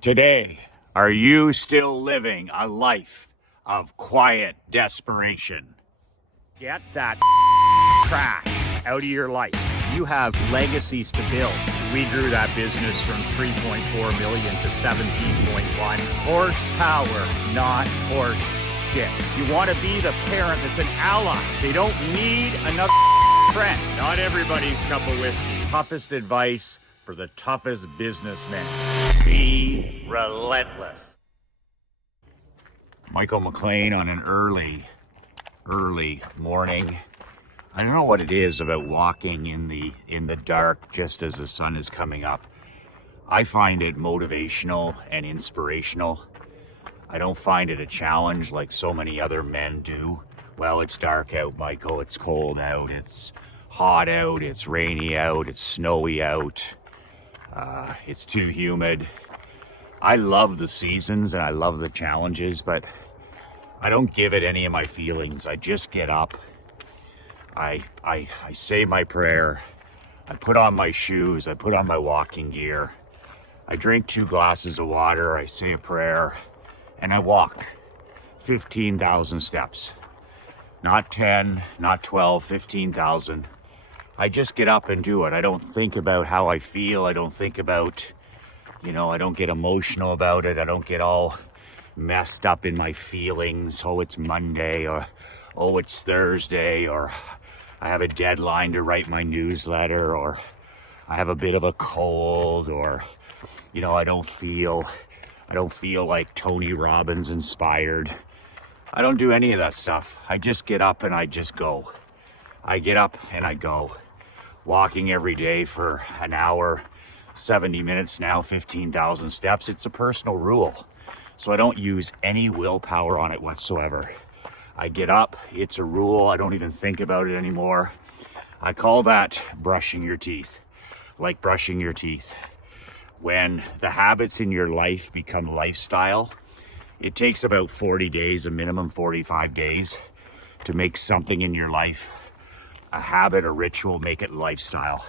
Today, are you still living a life of quiet desperation? Get that trash out of your life. You have legacies to build. We grew that business from 3.4 million to 17.1. Horsepower, not horse shit. You want to be the parent that's an ally. They don't need another friend. Not everybody's cup of whiskey. Toughest advice for the toughest businessmen. Be relentless. Michael McLean on an early morning. I don't know what it is about walking in the dark just as the sun is coming up. I find it motivational and inspirational. I don't find it a challenge like so many other men do. Well, it's dark out, Michael. It's cold out. It's hot out. It's rainy out. It's snowy out. It's too humid. I love the seasons and I love the challenges, but I don't give it any of my feelings. I just get up. I say my prayer. I put on my shoes. I put on my walking gear. I drink 2 glasses of water. I say a prayer and I walk 15,000 steps. Not 10, not 12, 15,000. I just get up and do it. I don't think about how I feel. I don't think about, I don't get emotional about it. I don't get all messed up in my feelings. Oh, it's Monday, or oh, it's Thursday, or I have a deadline to write my newsletter, or I have a bit of a cold, or, I don't feel like Tony Robbins inspired. I don't do any of that stuff. I just get up and I just go. I get up and I go. Walking every day for an hour, 70 minutes now, 15,000 steps. It's a personal rule. So I don't use any willpower on it whatsoever. I get up, it's a rule. I don't even think about it anymore. I call that brushing your teeth, like brushing your teeth. When the habits in your life become lifestyle, it takes about 40 days, a minimum 45 days, to make something in your life a habit, a ritual, make it lifestyle.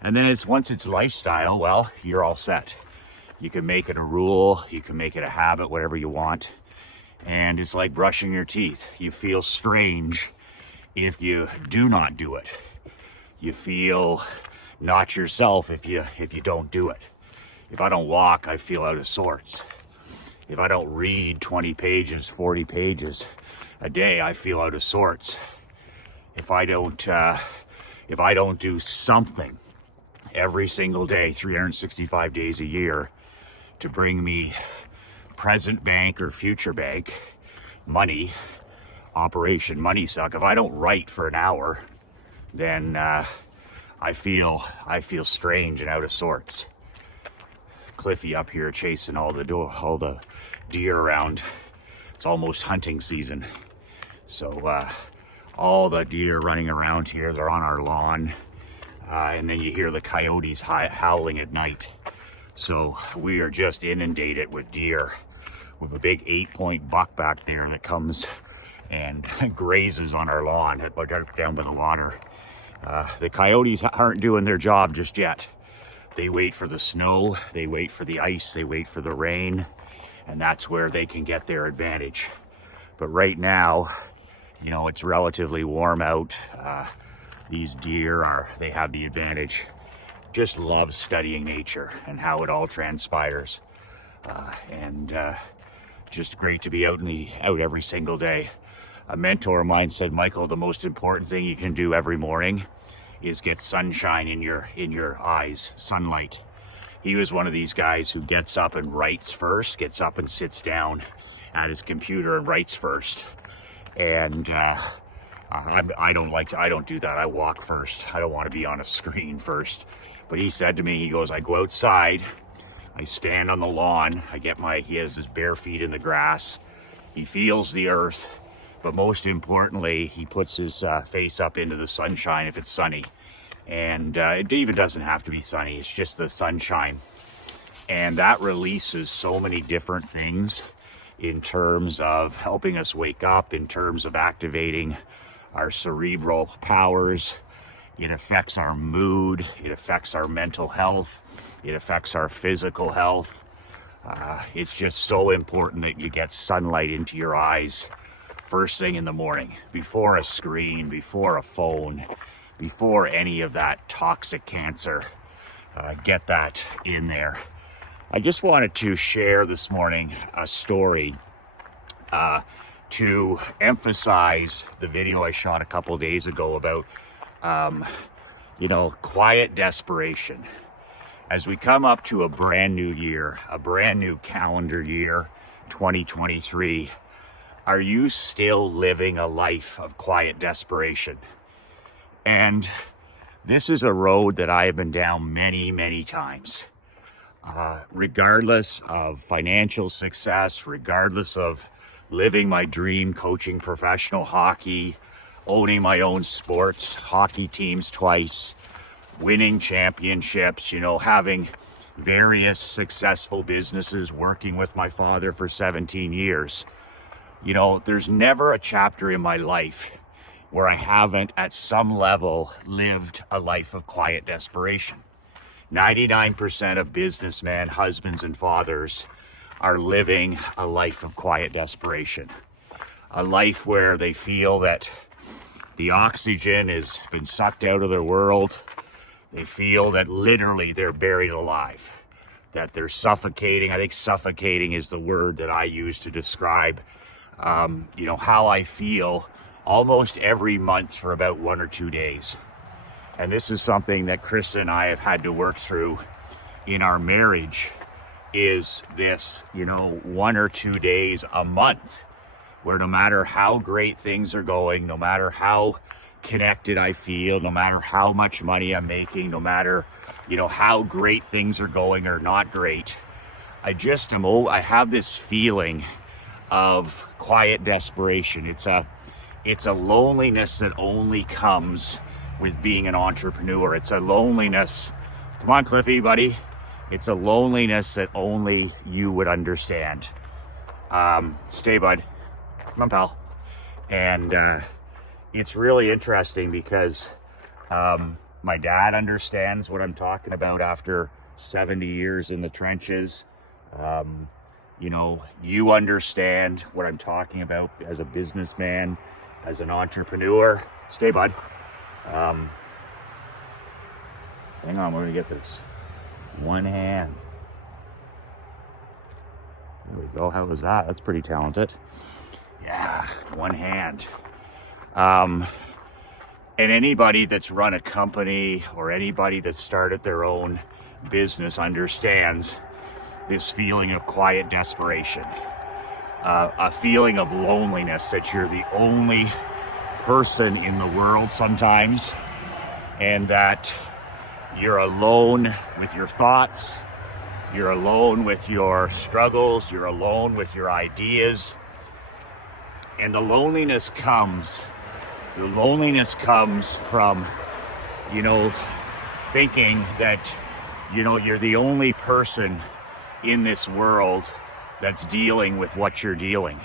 And then once it's lifestyle, well, you're all set. You can make it a rule, you can make it a habit, whatever you want. And it's like brushing your teeth. You feel strange if you do not do it. You feel not yourself if you don't do it. If I don't walk, I feel out of sorts. If I don't read 20 pages, 40 pages a day, I feel out of sorts. If I don't do something every single day, 365 days a year, to bring me present bank or future bank money, Operation Money Suck, if I don't write for an hour, then I feel strange and out of sorts. Cliffy up here chasing all the deer around. It's almost hunting season, so all the deer running around here, they're on our lawn, and then you hear the coyotes howling at night. So we are just inundated with deer, with a big 8-point buck back there that comes and grazes on our lawn down by the water. The coyotes aren't doing their job just yet. They wait for the snow, they wait for the ice, they wait for the rain, and that's where they can get their advantage. But right now, it's relatively warm out. These deer they have the advantage. Just love studying nature and how it all transpires. And just great to be out every single day. A mentor of mine said, Michael, the most important thing you can do every morning is get sunshine in your eyes, sunlight. He was one of these guys who gets up and writes first, gets up and sits down at his computer and writes first. And I don't do that. I walk first. I don't want to be on a screen first. But he said to me, he goes, I go outside, I stand on the lawn, he has his bare feet in the grass, he feels the earth, but most importantly, he puts his face up into the sunshine if it's sunny. And it even doesn't have to be sunny, it's just the sunshine. And that releases so many different things in terms of helping us wake up, in terms of activating our cerebral powers. It affects our mood, it affects our mental health, it affects our physical health. It's just so important that you get sunlight into your eyes first thing in the morning, before a screen, before a phone, before any of that toxic cancer. Get that in there. I just wanted to share this morning a story to emphasize the video I shot a couple days ago about, quiet desperation. As we come up to a brand new year, a brand new calendar year, 2023, are you still living a life of quiet desperation? And this is a road that I have been down many, many times. Regardless of financial success, regardless of living my dream, coaching professional hockey, owning my own sports, hockey teams twice, winning championships, having various successful businesses, working with my father for 17 years. There's never a chapter in my life where I haven't at some level lived a life of quiet desperation. 99% of businessmen, husbands and fathers are living a life of quiet desperation. A life where they feel that the oxygen has been sucked out of their world. They feel that literally they're buried alive, that they're suffocating. I think suffocating is the word that I use to describe, how I feel almost every month for about 1 or 2 days. And this is something that Krista and I have had to work through in our marriage, is this, 1 or 2 days a month, where no matter how great things are going, no matter how connected I feel, no matter how much money I'm making, no matter, how great things are going or not great, I have this feeling of quiet desperation. It's a loneliness that only comes with being an entrepreneur. It's a loneliness. Come on, Cliffy, buddy. It's a loneliness that only you would understand. Stay, bud. Come on, pal. And it's really interesting because my dad understands what I'm talking about after 70 years in the trenches. You understand what I'm talking about as a businessman, as an entrepreneur. Stay, bud. Hang on, we're gonna get this. One hand. There we go. How was that? That's pretty talented. Yeah, one hand. And anybody that's run a company or anybody that's started their own business understands this feeling of quiet desperation. A feeling of loneliness, that you're the only person in the world sometimes, and that you're alone with your thoughts, you're alone with your struggles, you're alone with your ideas. And the loneliness comes from, thinking that, you're the only person in this world that's dealing with what you're dealing.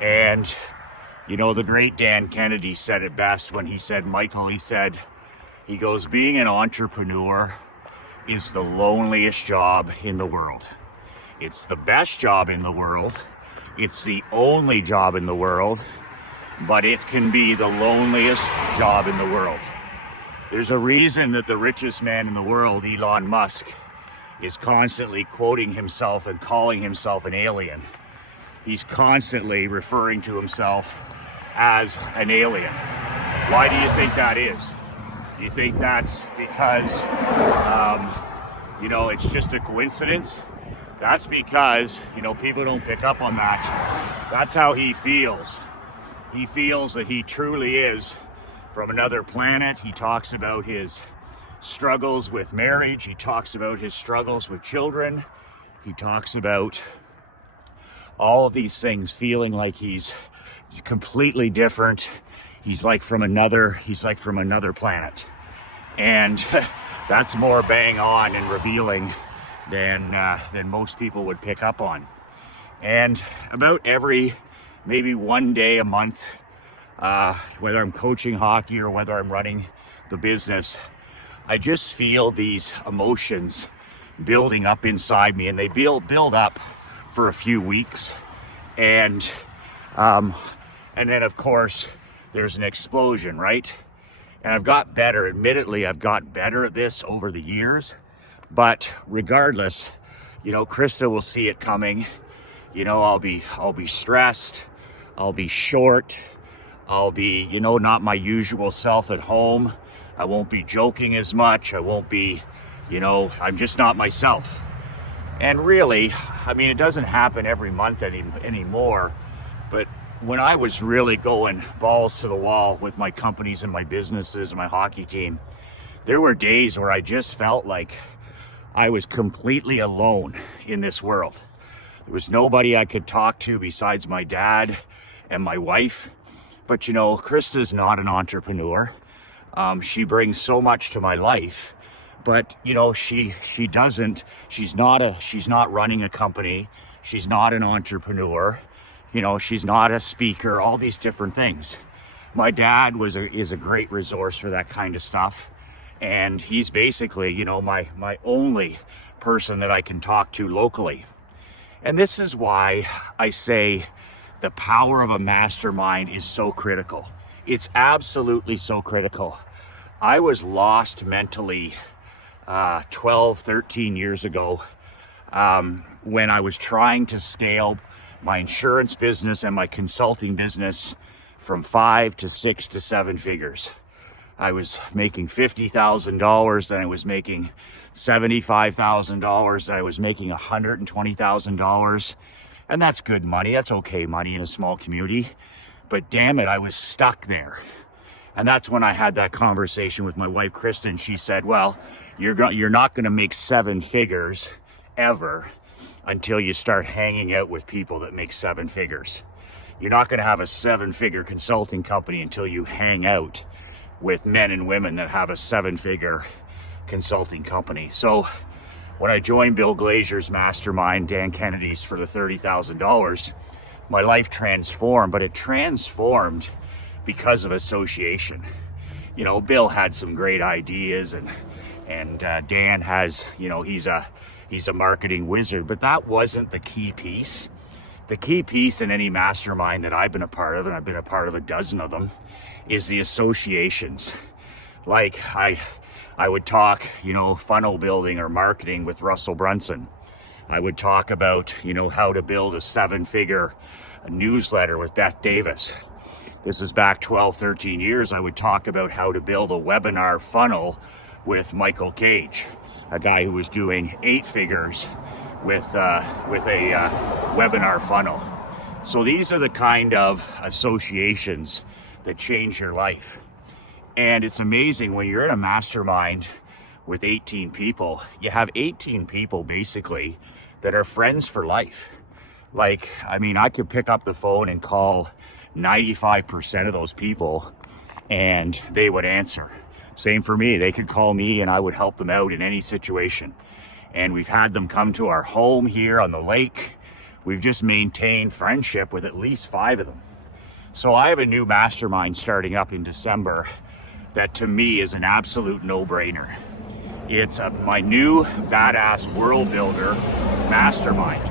And, the great Dan Kennedy said it best when he said, Michael, he goes, being an entrepreneur is the loneliest job in the world. It's the best job in the world. It's the only job in the world, but it can be the loneliest job in the world. There's a reason that the richest man in the world, Elon Musk, is constantly quoting himself and calling himself an alien. He's constantly referring to himself as an alien. Why do you think that is? Do you think that's because, it's just a coincidence? That's because, people don't pick up on that. That's how he feels. He feels that he truly is from another planet. He talks about his struggles with marriage. He talks about his struggles with children. He talks about all of these things, feeling like he's completely different. He's like from another planet. And that's more bang on and revealing than most people would pick up on. And about maybe 1 day a month, whether I'm coaching hockey or whether I'm running the business, I just feel these emotions building up inside me, and they build up for a few weeks, and then of course there's an explosion, right? And I've got better. Admittedly, I've got better at this over the years, but regardless, you know, Krista will see it coming. You know, I'll be stressed. I'll be short. I'll be, you know, not my usual self at home. I won't be joking as much. I won't be, you know, I'm just not myself. And really, I mean, it doesn't happen every month anymore, but when I was really going balls to the wall with my companies and my businesses and my hockey team, there were days where I just felt like I was completely alone in this world. There was nobody I could talk to besides my dad and my wife. But you know, Krista's not an entrepreneur. She brings so much to my life, but you know, she's not running a company. She's not an entrepreneur. You know, she's not a speaker, all these different things. My dad is a great resource for that kind of stuff. And he's basically, you know, my only person that I can talk to locally. And this is why I say the power of a mastermind is so critical. It's absolutely so critical. I was lost mentally 12, 13 years ago when I was trying to scale my insurance business and my consulting business from 5 to 6 to 7 figures. I was making $50,000, then I was making $75,000, then I was making $120,000. And that's good money, that's okay money in a small community. But damn it, I was stuck there. And that's when I had that conversation with my wife, Kristen. She said, well, you're not gonna make 7 figures ever until you start hanging out with people that make 7 figures. You're not gonna have a 7-figure consulting company until you hang out with men and women that have a 7-figure consulting company. So when I joined Bill Glazer's mastermind, Dan Kennedy's, for the $30,000, my life transformed, but it transformed because of association. You know, Bill had some great ideas, and Dan has, you know, he's a marketing wizard, but that wasn't the key piece. The key piece in any mastermind that I've been a part of, and I've been a part of a dozen of them, is the associations. Like I would talk, you know, funnel building or marketing with Russell Brunson. I would talk about, you know, how to build a 7-figure newsletter with Beth Davis. This is back 12, 13 years. I would talk about how to build a webinar funnel with Michael Cage, a guy who was doing 8 figures with a webinar funnel. So these are the kind of associations that change your life. And it's amazing when you're in a mastermind with 18 people, you have 18 people basically that are friends for life. Like, I mean, I could pick up the phone and call 95% of those people and they would answer. Same for me. They could call me and I would help them out in any situation. And we've had them come to our home here on the lake. We've just maintained friendship with at least 5 of them. So I have a new mastermind starting up in December that to me is an absolute no-brainer. It's my new badass world builder mastermind.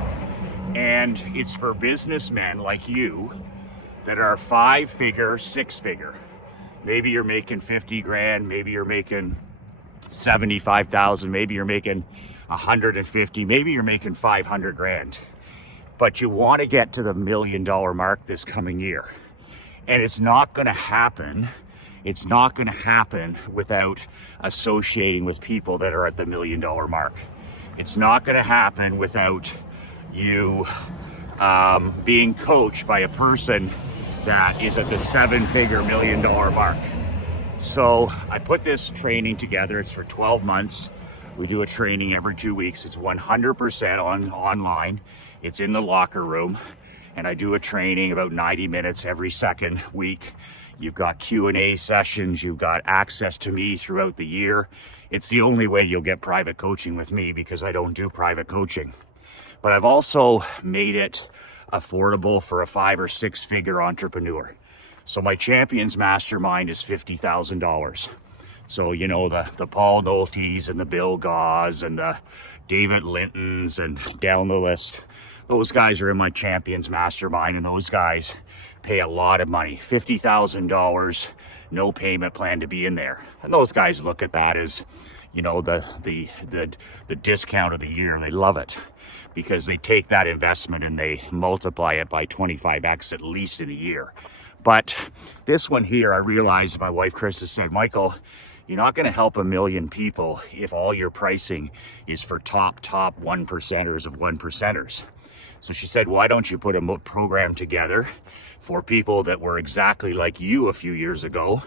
And it's for businessmen like you that are 5-figure, 6-figure. Maybe you're making 50 grand, maybe you're making 75,000, maybe you're making 150, maybe you're making 500 grand. But you want to get to the $1 million mark this coming year. And it's not going to happen. It's not going to happen without associating with people that are at the $1 million mark. It's not going to happen without you being coached by a person that is at the 7-figure $1 million mark. So I put this training together. It's for 12 months. We do a training every 2 weeks. It's 100% online. It's in the locker room. And I do a training about 90 minutes every second week. You've got Q&A sessions. You've got access to me throughout the year. It's the only way you'll get private coaching with me because I don't do private coaching. But I've also made it affordable for a 5 or 6-figure entrepreneur. So my Champions Mastermind is $50,000. So, you know, the Paul Noltes and the Bill Gaws and the David Lintons and down the list. Those guys are in my champions mastermind, and those guys pay a lot of money, $50,000, no payment plan to be in there. And those guys look at that as, you know, the discount of the year. They love it because they take that investment and they multiply it by 25x at least in a year. But this one here, I realized, my wife Chris has said, Michael, you're not going to help a million people if all your pricing is for top one percenters of one percenters. So she said, why don't you put a program together for people that were exactly like you a few years ago,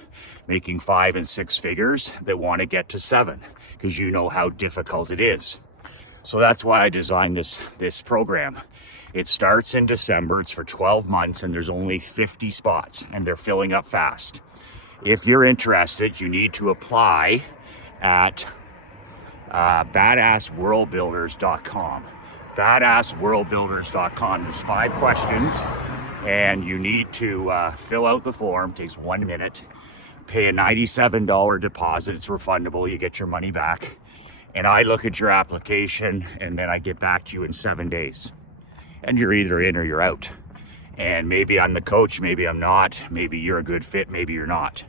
making 5 and 6 figures, that want to get to 7, because you know how difficult it is. So that's why I designed this program. It starts in December, it's for 12 months, and there's only 50 spots, and they're filling up fast. If you're interested, you need to apply at badassworldbuilders.com. Badassworldbuilders.com. There's 5 questions, and you need to fill out the form. It takes 1 minute. Pay a $97 deposit. It's refundable. You get your money back. And I look at your application, and then I get back to you in 7 days. And you're either in or you're out. And maybe I'm the coach, maybe I'm not. Maybe you're a good fit, maybe you're not.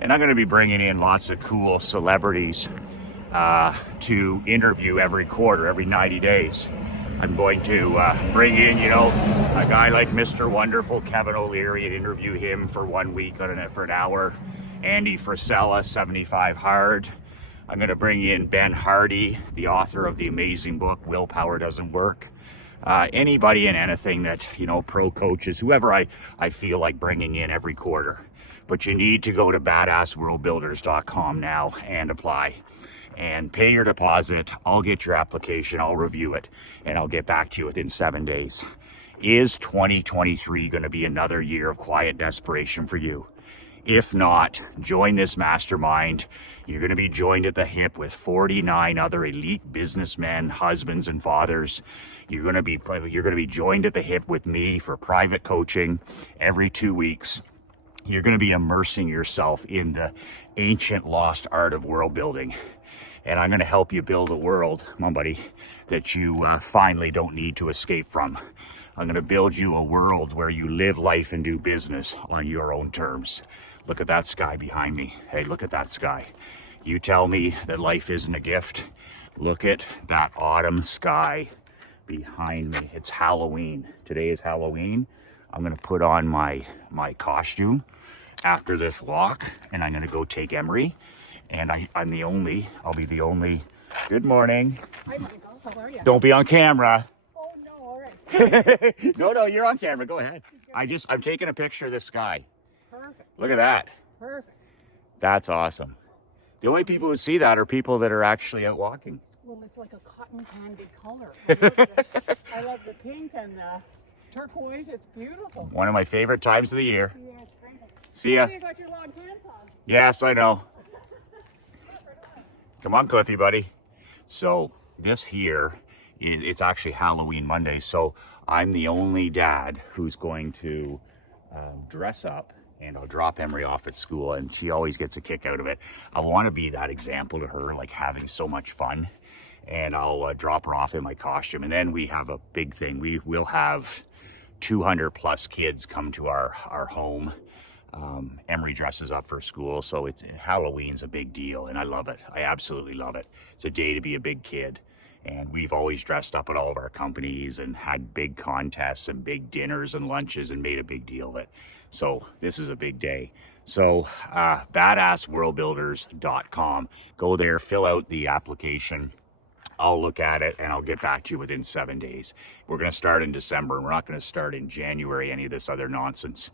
And I'm going to be bringing in lots of cool celebrities to interview every quarter, every 90 days. I'm going to bring in, you know, a guy like Mr. Wonderful, Kevin O'Leary, and interview him for 1 week for an hour. Andy Frisella, 75 Hard. I'm going to bring in Ben Hardy, the author of the amazing book, Willpower Doesn't Work. Anybody and anything that, you know, pro coaches, whoever I feel like bringing in every quarter. But you need to go to badassworldbuilders.com now and apply. And pay your deposit. I'll get your application, I'll review it, and I'll get back to you within 7 days. Is 2023 going to be another year of quiet desperation for you? If not, join this mastermind. You're going to be joined at the hip with 49 other elite businessmen, husbands, and fathers. You're going to be joined at the hip with me for private coaching every 2 weeks. You're going to be immersing yourself in the ancient lost art of world building. And I'm going to help you build a world, my buddy, that you finally don't need to escape from. I'm going to build you a world where you live life and do business on your own terms. Look at that sky behind me. Hey, look at that sky. You tell me that life isn't a gift. Look at that autumn sky behind me. It's Halloween. Today is Halloween. I'm going to put on my costume after this walk, and I'm going to go take Emery. And I'll be the only. Good morning. Hi, Michael. How are you? Don't be on camera. Oh, no, all right. No, you're on camera. Go ahead. I'm taking a picture of this sky. Perfect. Look at that. Perfect. That's awesome. The only people who see that are people that are actually out walking. Well, it's like a cotton candy color. I love the pink and the turquoise. It's beautiful. One of my favorite times of the year. Yeah, it's great. See ya. You got your long pants on. Yes, I know. Come on, Cliffy, buddy. So this here, it's actually Halloween Monday. So I'm the only dad who's going to dress up, and I'll drop Emery off at school, and she always gets a kick out of it. I want to be that example to her, like having so much fun. And I'll drop her off in my costume. And then we have a big thing. We will have 200 plus kids come to our home. Emery dresses up for school, so Halloween's a big deal, and I love it. I absolutely love it. It's a day to be a big kid, and we've always dressed up at all of our companies and had big contests and big dinners and lunches and made a big deal of it. So this is a big day. So badassworldbuilders.com. Go there, fill out the application. I'll look at it and I'll get back to you within 7 days. We're going to start in December, and we're not going to start in January, any of this other nonsense.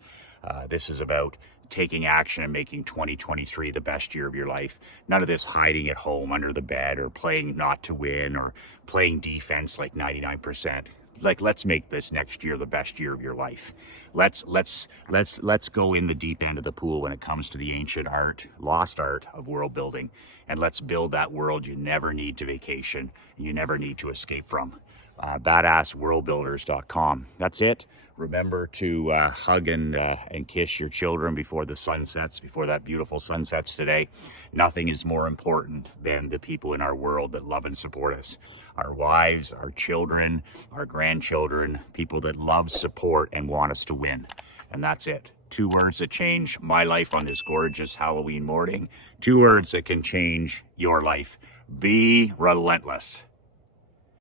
This is about taking action and making 2023 the best year of your life. None of this hiding at home under the bed or playing not to win or playing defense like 99%. Like, let's make this next year the best year of your life. Let's go in the deep end of the pool when it comes to the ancient art, lost art of world building, and let's build that world you never need to vacation, you never need to escape from. badassworldbuilders.com. That's it. Remember to hug and kiss your children before the sun sets, before that beautiful sun sets today. Nothing is more important than the people in our world that love and support us. Our wives, our children, our grandchildren, people that love, support, and want us to win. And that's it. 2 words that change my life on this gorgeous Halloween morning. 2 words that can change your life. Be relentless.